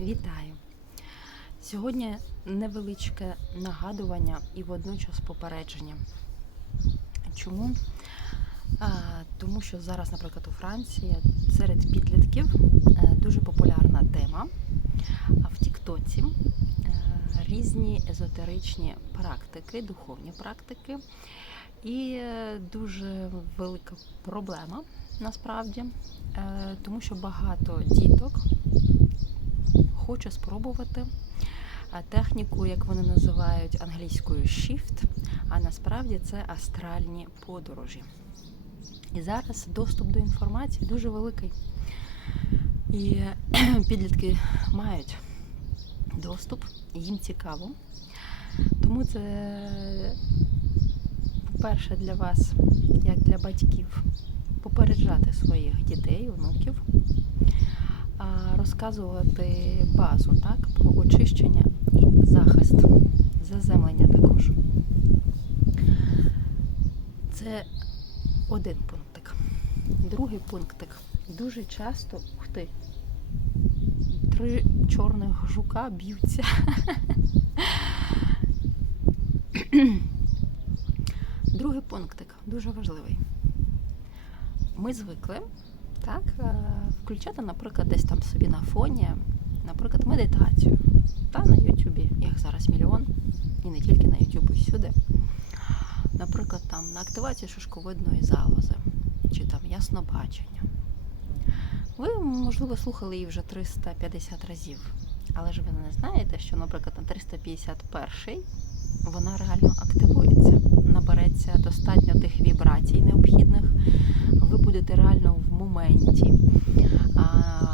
Вітаю! Сьогодні невеличке нагадування і водночас попередження. Чому? А, тому що зараз, наприклад, у Франції серед підлітків е, дуже популярна тема в Тіктоці е, різні езотеричні практики, духовні практики. І е, дуже велика проблема насправді, тому що багато діток хоче спробувати е, техніку, як вони називають англійською shift, а насправді це астральні подорожі. І зараз доступ до інформації дуже великий. І підлітки мають доступ, їм цікаво. Тому це, по-перше, для вас, як для батьків, попереджати своїх дітей, онуків, розказувати базу так, про очищення і захист, заземлення також. Це один пунктик. Другий пунктик. Дуже часто, ух ти, три чорних жука б'ються. Другий пунктик дуже важливий. Ми звикли так, е, включати, наприклад, десь там собі на фоні, наприклад, медитацію. Та на Ютубі їх зараз мільйон, і не тільки на Ютубі, всюди. Наприклад, там на активацію шишковидної залози чи там яснобачення. Ви, можливо, слухали її вже 350 разів, але ж ви не знаєте, що, наприклад, на 351 вона реально активується. Набереться достатньо тих вібрацій необхідних. Ви будете реально в моменті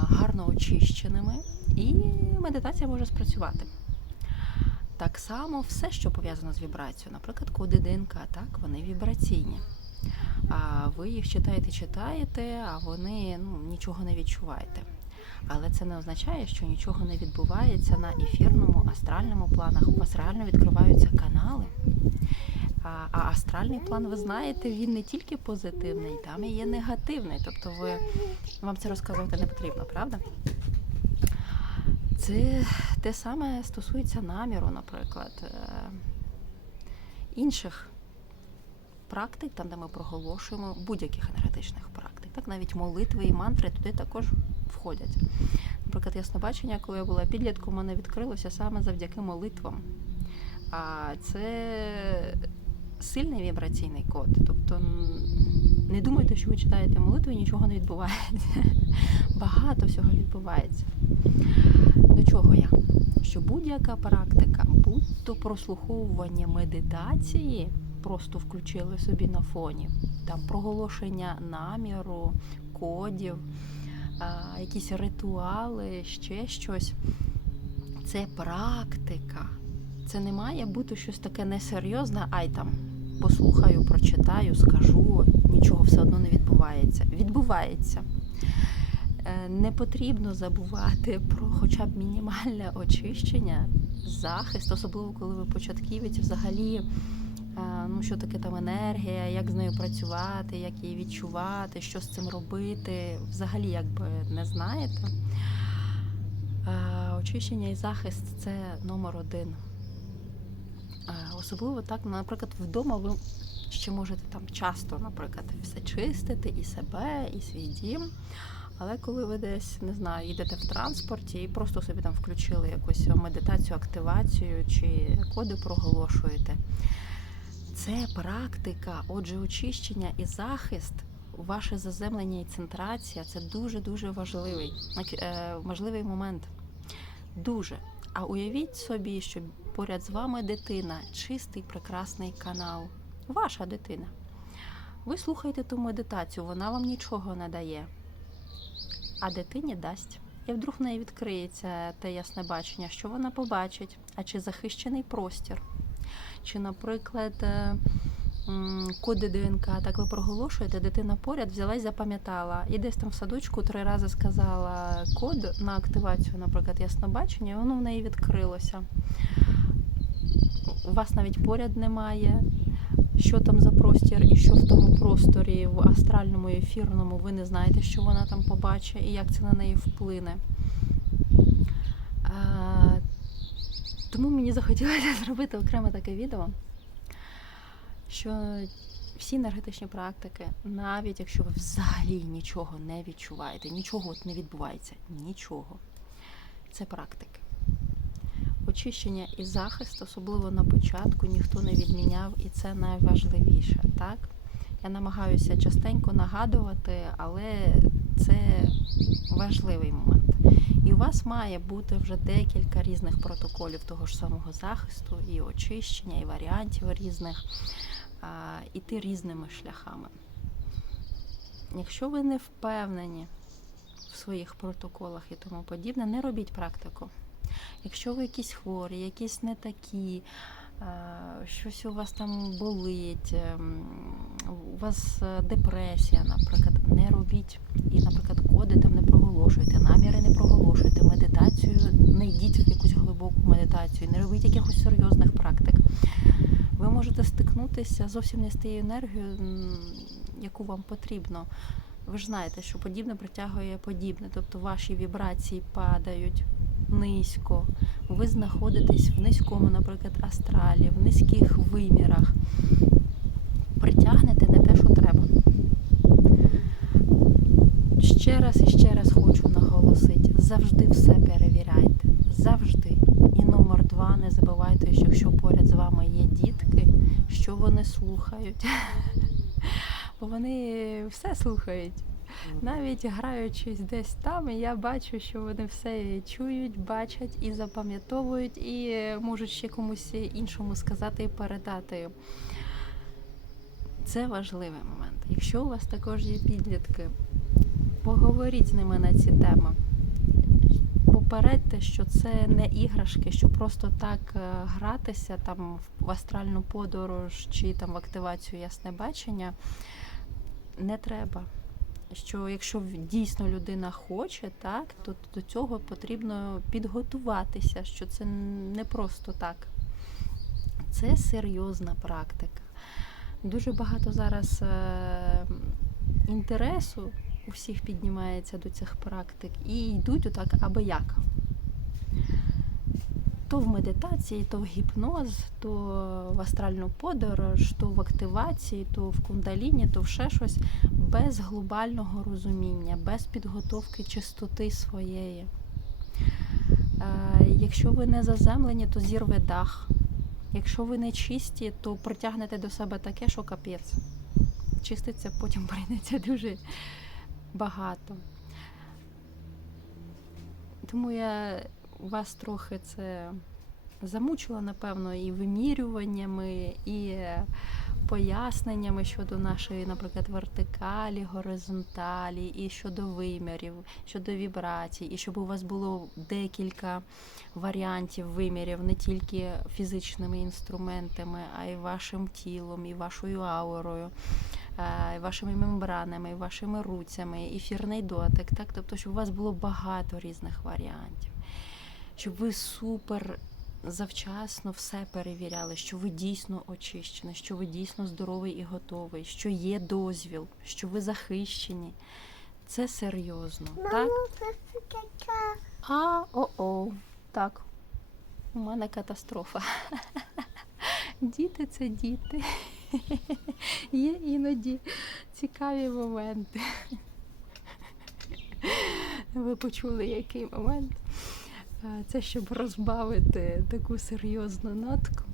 гарно очищеними, і медитація може спрацювати. Так само все, що пов'язано з вібрацією, наприклад, коди ДНК, так, вони вібраційні. А ви їх читаєте, читаєте, а вони ну, нічого не відчуваєте. Але це не означає, що нічого не відбувається на ефірному, астральному планах. У вас реально відкриваються канали. А, а астральний план, ви знаєте, він не тільки позитивний, там і є негативний. Тобто ви вам це розказувати не потрібно, правда? Це те саме стосується наміру, наприклад, е, інших практик, там, де ми проголошуємо будь-яких енергетичних практик. Так, навіть молитви і мантри туди також входять. Наприклад, яснобачення, коли я була підлітком, у мене відкрилося саме завдяки молитвам. А це сильний вібраційний код. Тобто не думайте, що ви читаєте молитву і нічого не відбувається. Багато всього відбувається. До чого я? Що будь-яка практика, будь-то прослуховування медитації, просто включили собі на фоні, там проголошення наміру, кодів, якісь ритуали, ще щось. Це практика. Це не має бути щось таке несерйозне, ай там послухаю, прочитаю, скажу, нічого все одно не відбувається. Відбувається. Е, Не потрібно забувати про хоча б мінімальне очищення, захист, особливо коли ви початківець, взагалі, е, ну що таке там енергія, як з нею працювати, як її відчувати, що з цим робити, взагалі якби не знаєте. Е, Очищення і захист це номер один. Е, Особливо так, наприклад, вдома ви ще можете там часто, наприклад, все чистити і себе, і свій дім. Але коли ви десь не знаю, їдете в транспорті і просто собі там включили якусь медитацію, активацію чи коди проголошуєте, це практика, отже, очищення і захист, ваше заземлення і центрація це дуже дуже важливий, е, важливий момент. Дуже. А уявіть собі, що поряд з вами дитина, чистий, прекрасний канал. Ваша дитина. Ви слухаєте ту медитацію, вона вам нічого не дає, а дитині дасть. І вдруг в неї відкриється те ясне бачення, що вона побачить, а чи захищений простір, чи, наприклад, е, коди ДНК, так ви проголошуєте, дитина поряд взялась, запам'ятала, і десь там в садочку три рази сказала код на активацію, наприклад, яснобачення, і воно в неї відкрилося. У вас навіть поряд немає. Що там за простір і що в тому просторі, в астральному ефірному, ви не знаєте, що вона там побачить і як це на неї вплине. Тому мені захотілося зробити окреме таке відео, що всі енергетичні практики, навіть якщо ви взагалі нічого не відчуваєте, нічого от не відбувається, нічого. Це практики. Очищення і захист, особливо на початку, ніхто не відміняв, і це найважливіше, так? Я намагаюся частенько нагадувати, але це важливий момент. І у вас має бути вже декілька різних протоколів того ж самого захисту, і очищення, і варіантів різних, іти різними шляхами. Якщо ви не впевнені в своїх протоколах і тому подібне, не робіть практику. Якщо ви якісь хворі, якісь не такі, щось у вас там болить, ем, у вас е, депресія, наприклад, не робіть. І, наприклад, коди там не проголошуйте, наміри не проголошуйте, медитацію, не йдіть в якусь глибоку медитацію, не робіть якихось серйозних практик. Ви можете стикнутися зовсім не з тією енергією, яку вам потрібно. Ви ж знаєте, що подібне притягує подібне, тобто ваші вібрації падають низько. Ви знаходитесь в низькому, наприклад, астралі, в низьких вимірах. Притягнете не те, що треба. Ще раз і ще раз хочу наголосити: завжди все перевіряйте. Завжди. І номер два, не забувайте, що якщо поряд з вами є дітки, що вони слухають. Бо вони все слухають. Навіть граючись десь там, я бачу, що вони все чують, бачать і запам'ятовують, і можуть ще комусь іншому сказати і передати. Це важливий момент. Якщо у вас також є підлітки, поговоріть з ними на ці теми. Попередьте, що це не іграшки, що просто так е, гратися там в астральну подорож чи там в активацію ясне бачення не треба. Що якщо дійсно людина хоче, так, то до цього потрібно підготуватися, що це не просто так. Це серйозна практика. Дуже багато зараз е, інтересу у всіх піднімається до цих практик і йдуть отак аби як. То в медитації, то в гіпноз, то в астральну подорож, то в активації, то в кундаліні, то в ще щось без глобального розуміння, без підготовки чистоти своєї. Е, Якщо ви не заземлені, то зірве дах. Якщо ви не чисті, то притягнете до себе таке, що капець. Чиститься потім прийдеться дуже багато. Тому я вас трохи це замучила, напевно, і вимірюваннями, і поясненнями щодо нашої, наприклад, вертикалі, горизонталі, і щодо вимірів, щодо вібрацій, і щоб у вас було декілька варіантів вимірів, не тільки фізичними інструментами, а й вашим тілом, і вашою аурою. Е, Вашими мембранами, вашими руцями, ефірний дотик, так? Тобто, щоб у вас було багато різних варіантів, щоб ви супер завчасно все перевіряли, що ви дійсно очищені, що ви дійсно здоровий і готовий, що є дозвіл, що ви захищені. Це серйозно, так? А, о-о, так. У мене катастрофа. Діти це діти. Є іноді цікаві моменти. Ви почули який момент? Це щоб розбавити таку серйозну нотку.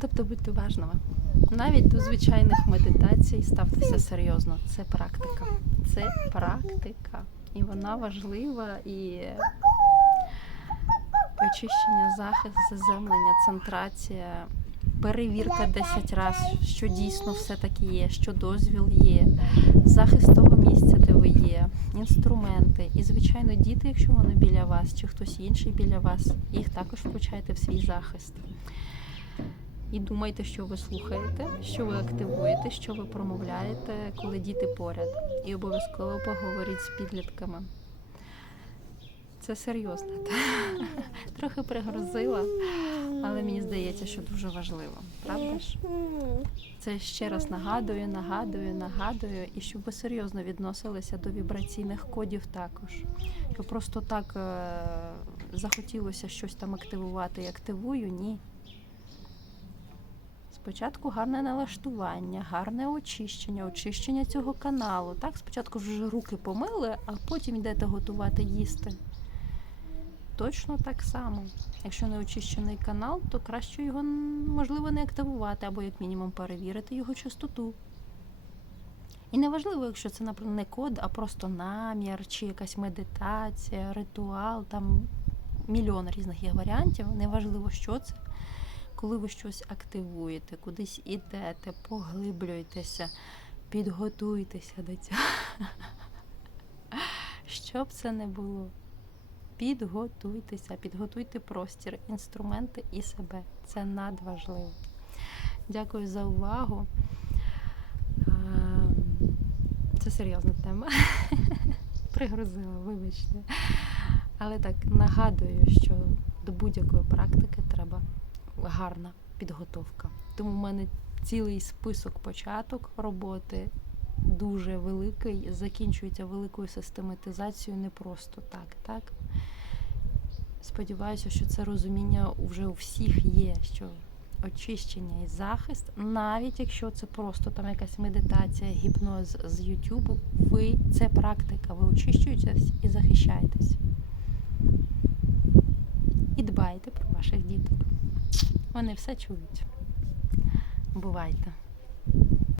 Тобто будьте уважними. Навіть до звичайних медитацій ставтеся серйозно. Це практика. Це практика. І вона важлива і очищення, захист, заземлення, центрація, перевірка 10 разів, що дійсно все таки є, що дозвіл є, захист того місця, де ви є, інструменти. І, звичайно, діти, якщо вони біля вас, чи хтось інший біля вас, їх також включайте в свій захист. І думайте, що ви слухаєте, що ви активуєте, що ви промовляєте, коли діти поряд. І обов'язково поговоріть з підлітками. Це серйозно. Трохи пригрозила, але мені здається, що дуже важливо. Правда ж? Це ще раз нагадую, нагадую, нагадую, і щоб ви серйозно відносилися до вібраційних кодів також. Щоб просто так е, захотілося щось там активувати і активую, ні. Спочатку гарне налаштування, гарне очищення, очищення цього каналу. Так, спочатку вже руки помили, а потім йдете готувати їсти. Точно так само. Якщо не очищений канал, то краще його можливо не активувати, або як мінімум перевірити його частоту. І неважливо, якщо це, не код, а просто намір, чи якась медитація, ритуал, там мільйон різних є варіантів. Неважливо, що це. Коли ви щось активуєте, кудись ідете, поглиблюєтеся, підготуйтеся до цього. Що б це не було. Підготуйтеся, підготуйте простір, інструменти і себе. Це надважливо. Дякую за увагу. Це серйозна тема. Пригрузила, вибачте. Але так нагадую, що до будь-якої практики треба гарна підготовка. Тому в мене цілий список початок роботи дуже великий, закінчується великою систематизацією не просто так, так? Сподіваюся, що це розуміння вже у всіх є, що очищення і захист, навіть якщо це просто там якась медитація, гіпноз з Ютубу, ви це практика, ви очищуєтесь і захищаєтесь. І дбайте про ваших діток. Вони все чують. Бувайте.